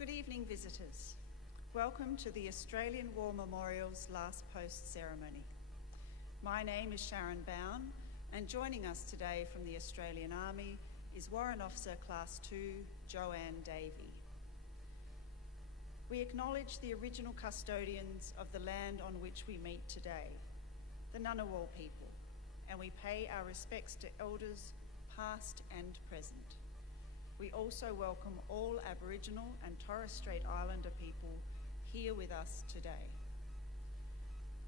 Good evening, visitors. Welcome to the Australian War Memorial's Last Post ceremony. My name is Sharon Bown, and joining us today from the Australian Army is Warrant Officer Class 2, Joanne Davey. We acknowledge the original custodians of the land on which we meet today, the Ngunnawal people, and we pay our respects to elders past and present. We also welcome all Aboriginal and Torres Strait Islander people here with us today.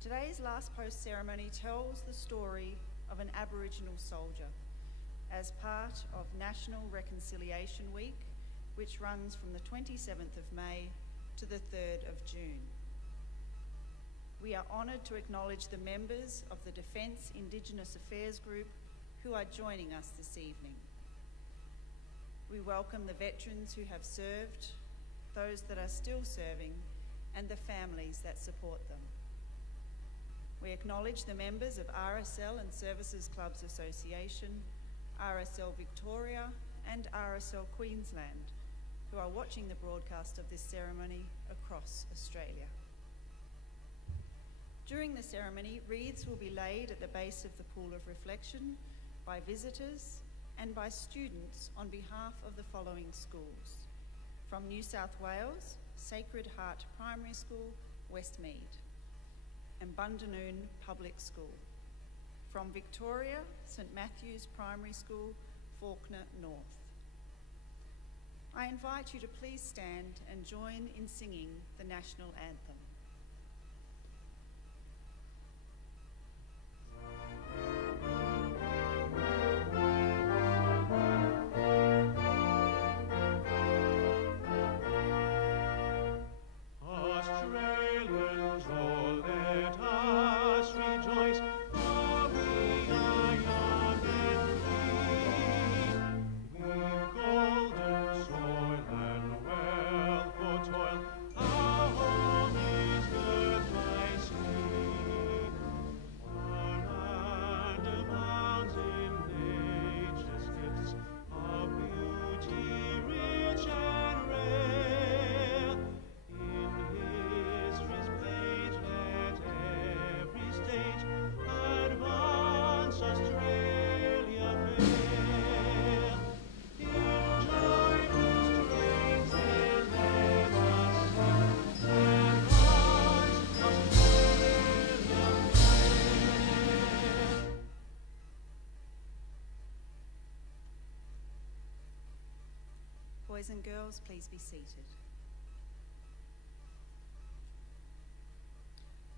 Today's Last Post ceremony tells the story of an Aboriginal soldier as part of National Reconciliation Week, which runs from the 27th of May to the 3rd of June. We are honoured to acknowledge the members of the Defence Indigenous Affairs Group who are joining us this evening. We welcome the veterans who have served, those that are still serving, and the families that support them. We acknowledge the members of RSL and Services Clubs Association, RSL Victoria, and RSL Queensland, who are watching the broadcast of this ceremony across Australia. During the ceremony, wreaths will be laid at the base of the pool of reflection by visitors and by students on behalf of the following schools. From New South Wales, Sacred Heart Primary School, Westmead, and Bundanoon Public School. From Victoria, St Matthew's Primary School, Fawkner North. I invite you to please stand and join in singing the national anthem. Boys and girls, please be seated.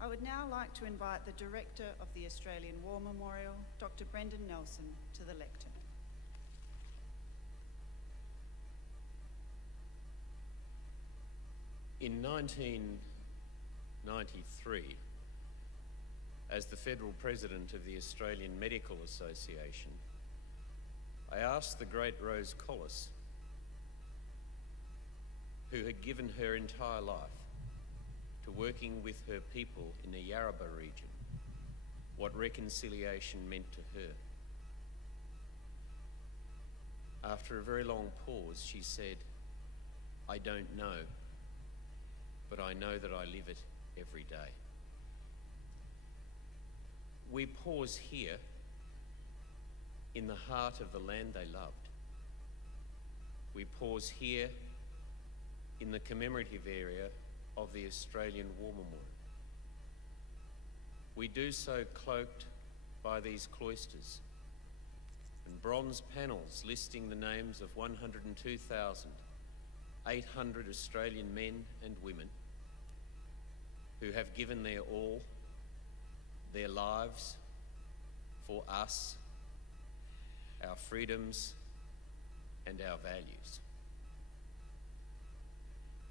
I would now like to invite the Director of the Australian War Memorial, Dr. Brendan Nelson, to the lectern. In 1993, as the Federal President of the Australian Medical Association, I asked the great Rose Collis, who had given her entire life to working with her people in the Yarrabah region, what reconciliation meant to her. After a very long pause, she said, "I don't know, but I know that I live it every day." We pause here in the heart of the land they loved. We pause here in the commemorative area of the Australian War Memorial. We do so cloaked by these cloisters and bronze panels listing the names of 102,800 Australian men and women who have given their all, their lives, for us, our freedoms, and our values.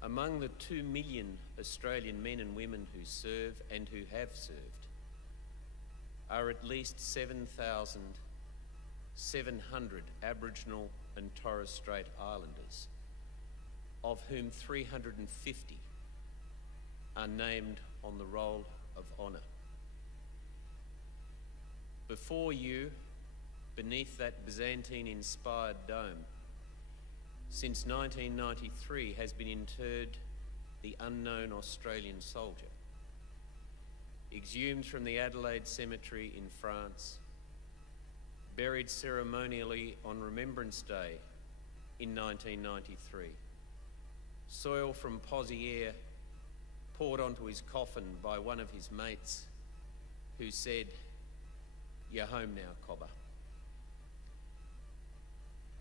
Among the 2 million Australian men and women who serve and who have served are at least 7,700 Aboriginal and Torres Strait Islanders, of whom 350 are named on the Roll of Honour. Before you, beneath that Byzantine-inspired dome, since 1993 has been interred the unknown Australian soldier, exhumed from the Adelaide Cemetery in France, buried ceremonially on Remembrance Day in 1993, soil from Pozières poured onto his coffin by one of his mates who said, "You're home now, Cobber."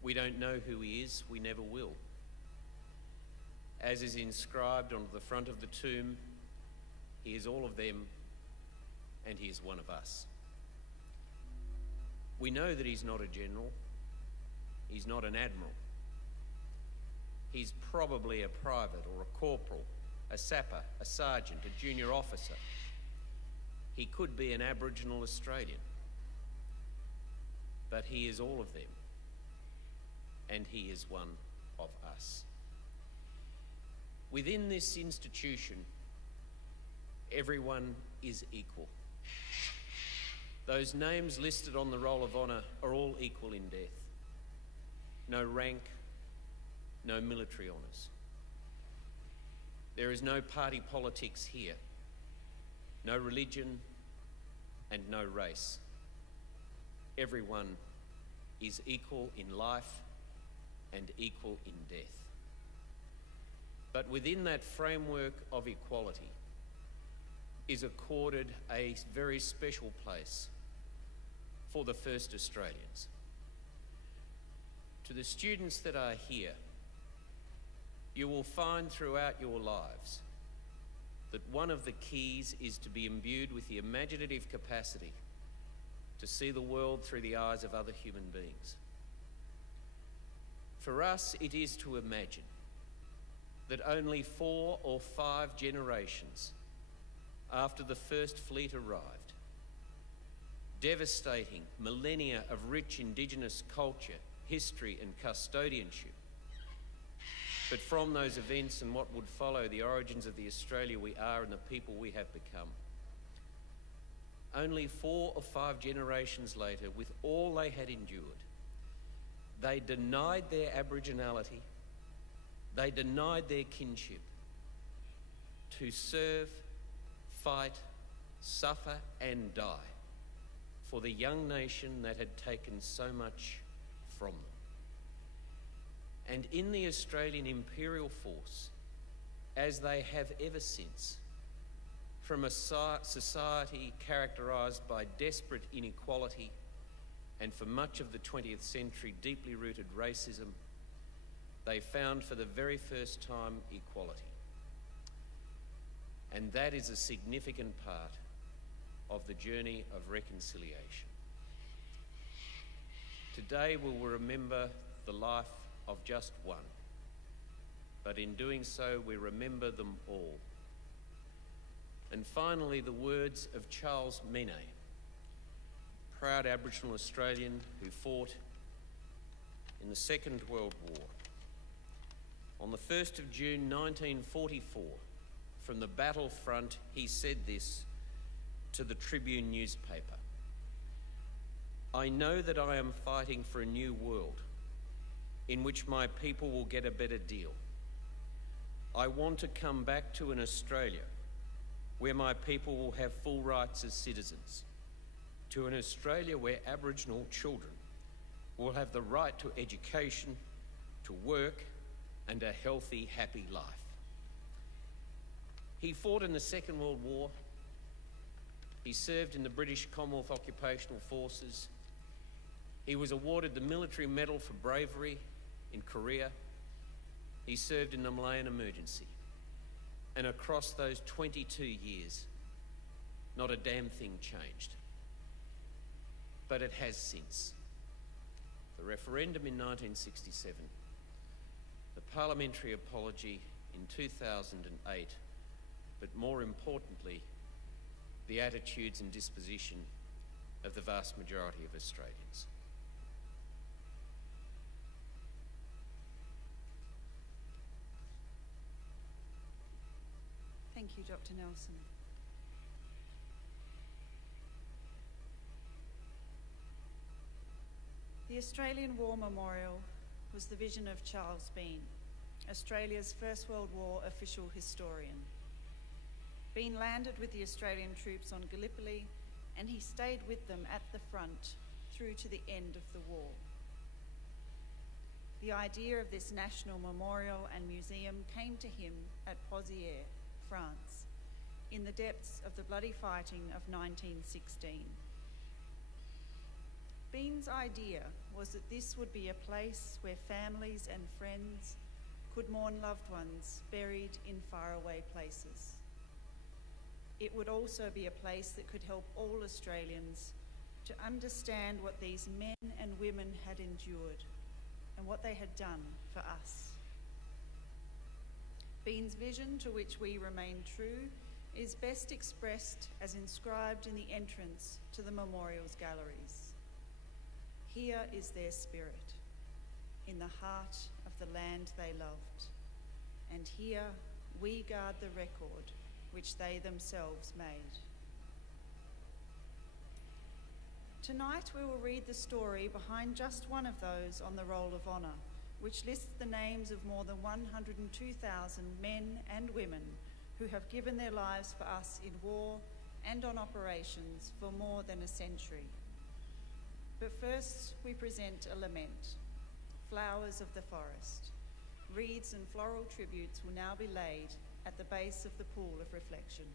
We don't know who he is, we never will. As is inscribed on the front of the tomb, he is all of them and he is one of us. We know that he's not a general, he's not an admiral. He's probably a private or a corporal, a sapper, a sergeant, a junior officer. He could be an Aboriginal Australian, but he is all of them, and he is one of us. Within this institution, everyone is equal. Those names listed on the Roll of Honour are all equal in death. No rank, no military honours. There is no party politics here, no religion and no race. Everyone is equal in life and equal in death. But within that framework of equality is accorded a very special place for the first Australians. To the students that are here, you will find throughout your lives that one of the keys is to be imbued with the imaginative capacity to see the world through the eyes of other human beings. For us, it is to imagine that only 4 or 5 generations after the first fleet arrived, devastating millennia of rich Indigenous culture, history and custodianship, but from those events and what would follow, the origins of the Australia we are and the people we have become. Only 4 or 5 generations later, with all they had endured, they denied their Aboriginality, they denied their kinship to serve, fight, suffer and die for the young nation that had taken so much from them. And in the Australian Imperial Force, as they have ever since, from a society characterised by desperate inequality and for much of the 20th century deeply rooted racism, they found for the very first time equality. And that is a significant part of the journey of reconciliation. Today we will remember the life of just one, but in doing so we remember them all. And finally, the words of Charles Mene, proud Aboriginal Australian who fought in the Second World War. On the 1st of June 1944, from the battlefront, he said this to the Tribune newspaper: "I know that I am fighting for a new world in which my people will get a better deal. I want to come back to an Australia where my people will have full rights as citizens, to an Australia where Aboriginal children will have the right to education, to work, and a healthy, happy life." He fought in the Second World War. He served in the British Commonwealth Occupational Forces. He was awarded the Military Medal for Bravery in Korea. He served in the Malayan Emergency. And across those 22 years, not a damn thing changed. But it has since. The referendum in 1967, the parliamentary apology in 2008, but more importantly, the attitudes and disposition of the vast majority of Australians. Thank you, Dr. Nelson. The Australian War Memorial was the vision of Charles Bean, Australia's First World War official historian. Bean landed with the Australian troops on Gallipoli, and he stayed with them at the front through to the end of the war. The idea of this national memorial and museum came to him at Pozières, France, in the depths of the bloody fighting of 1916. Bean's idea was that this would be a place where families and friends could mourn loved ones buried in faraway places. It would also be a place that could help all Australians to understand what these men and women had endured and what they had done for us. Bean's vision, to which we remain true, is best expressed as inscribed in the entrance to the memorial's galleries. Here is their spirit, in the heart of the land they loved, and here we guard the record which they themselves made. Tonight we will read the story behind just one of those on the Roll of Honour, which lists the names of more than 102,000 men and women who have given their lives for us in war and on operations for more than a century. But first we present a lament, Flowers of the Forest. Wreaths and floral tributes will now be laid at the base of the pool of reflection.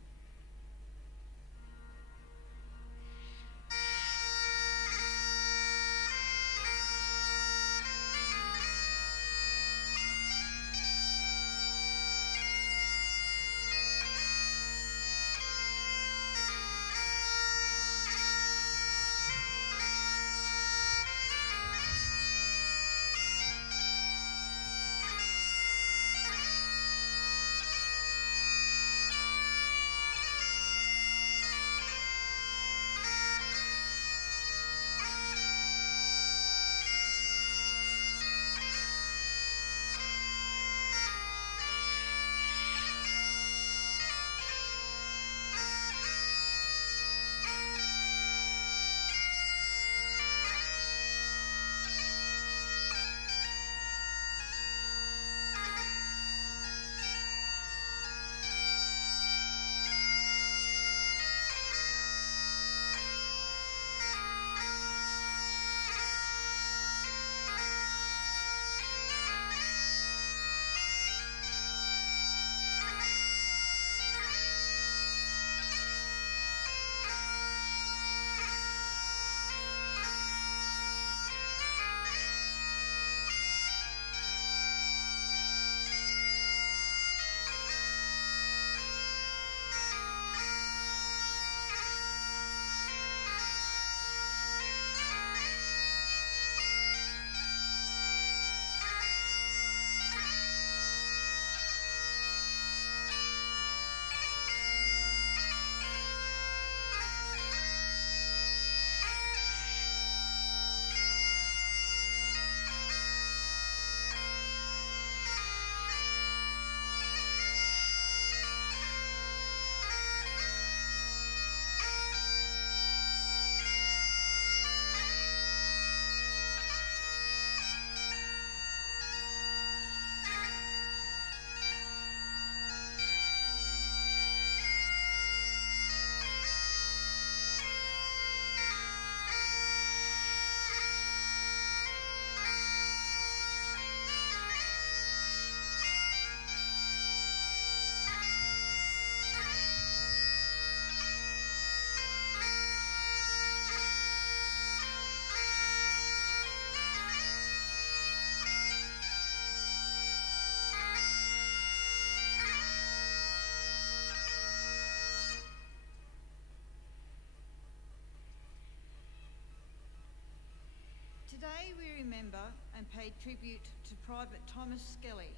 Today we remember and pay tribute to Private Thomas Skelly.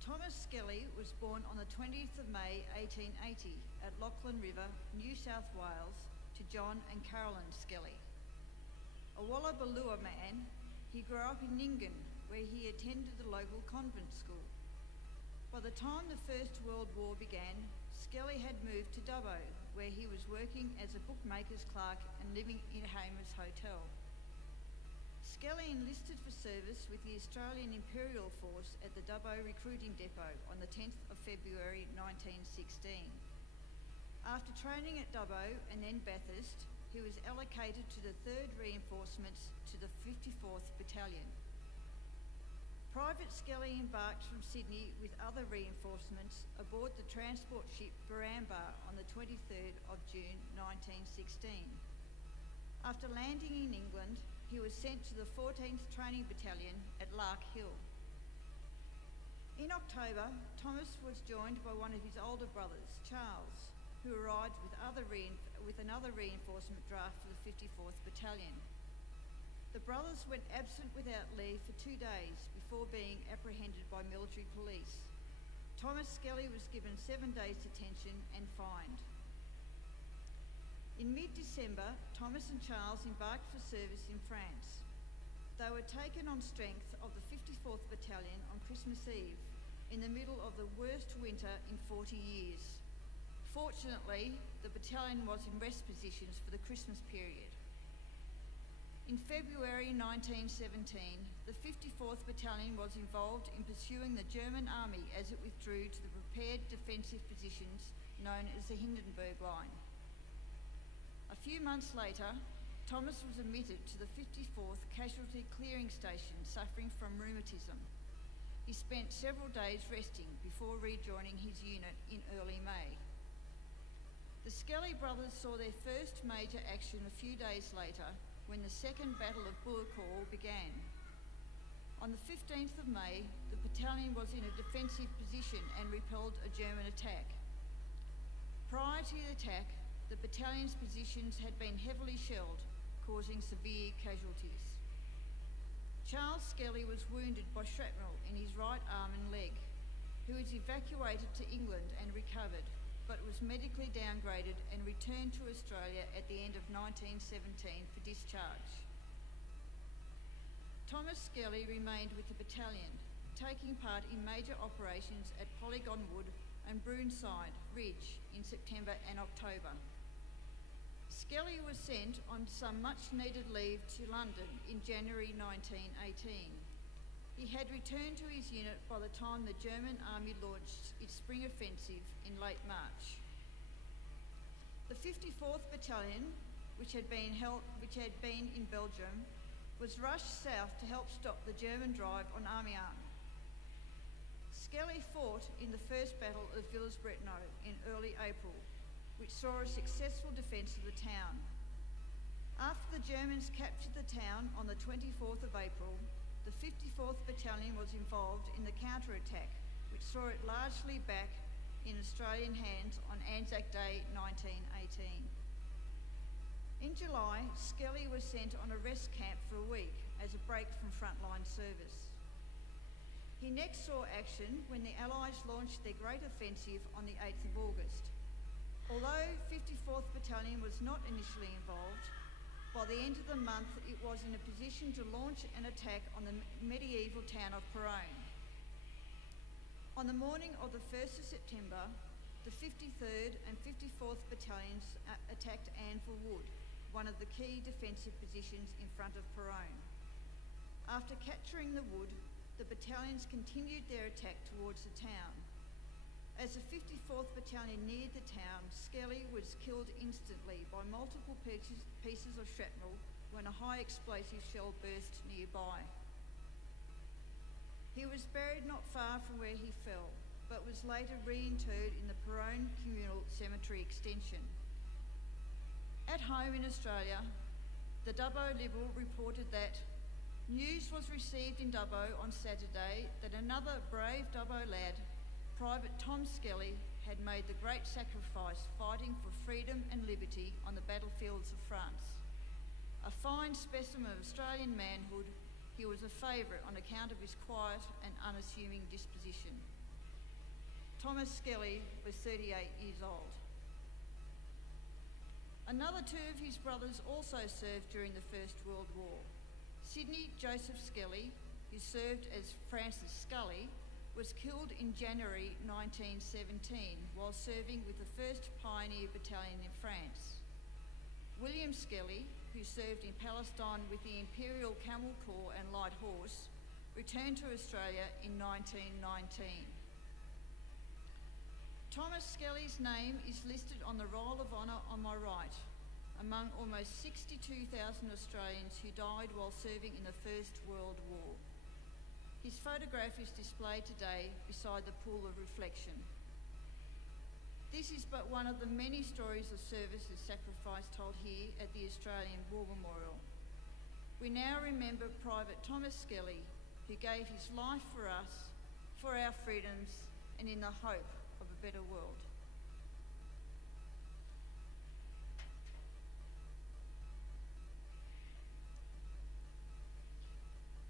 Thomas Skelly was born on the 20th of May 1880 at Lachlan River, New South Wales, to John and Carolyn Skelly. A Wallabalua man, he grew up in Nyngan, where he attended the local convent school. By the time the First World War began, Skelly had moved to Dubbo, where he was working as a bookmaker's clerk and living in Hamer's Hotel. Skelly enlisted for service with the Australian Imperial Force at the Dubbo Recruiting Depot on the 10th of February 1916. After training at Dubbo and then Bathurst, he was allocated to the 3rd Reinforcements to the 54th Battalion. Private Skelly embarked from Sydney with other reinforcements aboard the transport ship Barambah on the 23rd of June 1916. After landing in England, he was sent to the 14th Training Battalion at Lark Hill. In October, Thomas was joined by one of his older brothers, Charles, who arrived with another reinforcement draft for the 54th Battalion. The brothers went absent without leave for 2 days before being apprehended by military police. Thomas Skelly was given 7 days detention and fined. In mid-December, Thomas and Charles embarked for service in France. They were taken on strength of the 54th Battalion on Christmas Eve, in the middle of the worst winter in 40 years. Fortunately, the battalion was in rest positions for the Christmas period. In February 1917, the 54th Battalion was involved in pursuing the German army as it withdrew to the prepared defensive positions known as the Hindenburg Line. A few months later, Thomas was admitted to the 54th Casualty Clearing Station suffering from rheumatism. He spent several days resting before rejoining his unit in early May. The Skelly brothers saw their first major action a few days later when the Second Battle of Bullecourt began. On the 15th of May, the battalion was in a defensive position and repelled a German attack. Prior to the attack, the battalion's positions had been heavily shelled, causing severe casualties. Charles Skelly was wounded by shrapnel in his right arm and leg. He was evacuated to England and recovered, but was medically downgraded and returned to Australia at the end of 1917 for discharge. Thomas Skelly remained with the battalion, taking part in major operations at Polygon Wood and Brunside Ridge in September and October. Skelly was sent on some much-needed leave to London in January 1918. He had returned to his unit by the time the German army launched its spring offensive in late March. The 54th Battalion, which had been in Belgium, was rushed south to help stop the German drive on Amiens. Skelly fought in the First Battle of Villers-Bretonneux in early April, which saw a successful defence of the town. After the Germans captured the town on the 24th of April, the 54th Battalion was involved in the counter-attack, which saw it largely back in Australian hands on Anzac Day 1918. In July, Skelly was sent on a rest camp for a week as a break from frontline service. He next saw action when the Allies launched their great offensive on the 8th of August. Although 54th Battalion was not initially involved, by the end of the month it was in a position to launch an attack on the medieval town of Perone. On the morning of the 1st of September, the 53rd and 54th Battalions attacked Anvil Wood, one of the key defensive positions in front of Perone. After capturing the wood, the battalions continued their attack towards the town. As the 54th Battalion neared the town, Skelly was killed instantly by multiple pieces of shrapnel when a high explosive shell burst nearby. He was buried not far from where he fell, but was later reinterred in the Perone Communal Cemetery Extension. At home in Australia, the Dubbo Liberal reported that news was received in Dubbo on Saturday that another brave Dubbo lad, Private Thomas Skelly, had made the great sacrifice fighting for freedom and liberty on the battlefields of France. A fine specimen of Australian manhood, he was a favourite on account of his quiet and unassuming disposition. Thomas Skelly was 38 years old. Another two of his brothers also served during the First World War. Sydney Joseph Skelly, who served as Francis Scully, was killed in January 1917 while serving with the 1st Pioneer Battalion in France. William Skelly, who served in Palestine with the Imperial Camel Corps and Light Horse, returned to Australia in 1919. Thomas Skelly's name is listed on the Roll of Honour on my right, among almost 62,000 Australians who died while serving in the First World War. His photograph is displayed today beside the pool of reflection. This is but one of the many stories of service and sacrifice told here at the Australian War Memorial. We now remember Private Thomas Skelly, who gave his life for us, for our freedoms, and in the hope of a better world.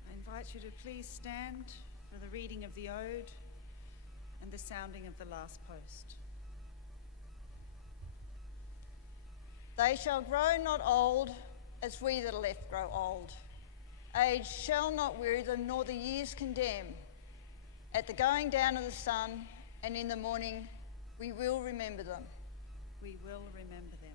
I invite you to please stand for the reading of the ode and the sounding of the last post. They shall grow not old as we that are left grow old. Age shall not weary them, nor the years condemn. At the going down of the sun and in the morning, we will remember them. We will remember them.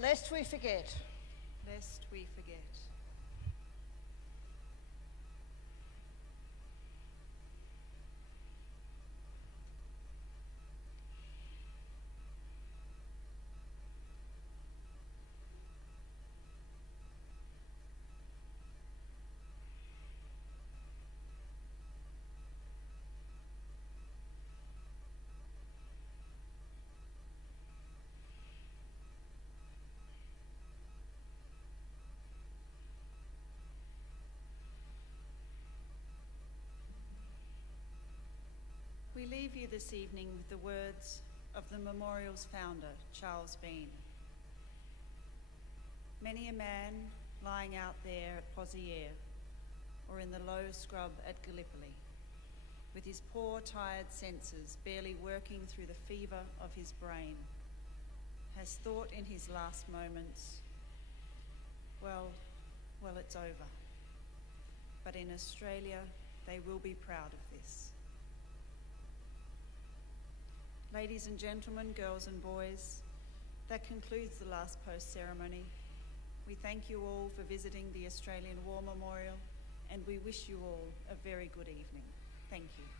Lest we forget. Lest we forget. We leave you this evening with the words of the memorial's founder, Charles Bean. Many a man lying out there at Pozieres or in the low scrub at Gallipoli, with his poor, tired senses barely working through the fever of his brain, has thought in his last moments, well, it's over. But in Australia, they will be proud of this. Ladies and gentlemen, girls and boys, that concludes the last post ceremony. We thank you all for visiting the Australian War Memorial, and we wish you all a very good evening. Thank you.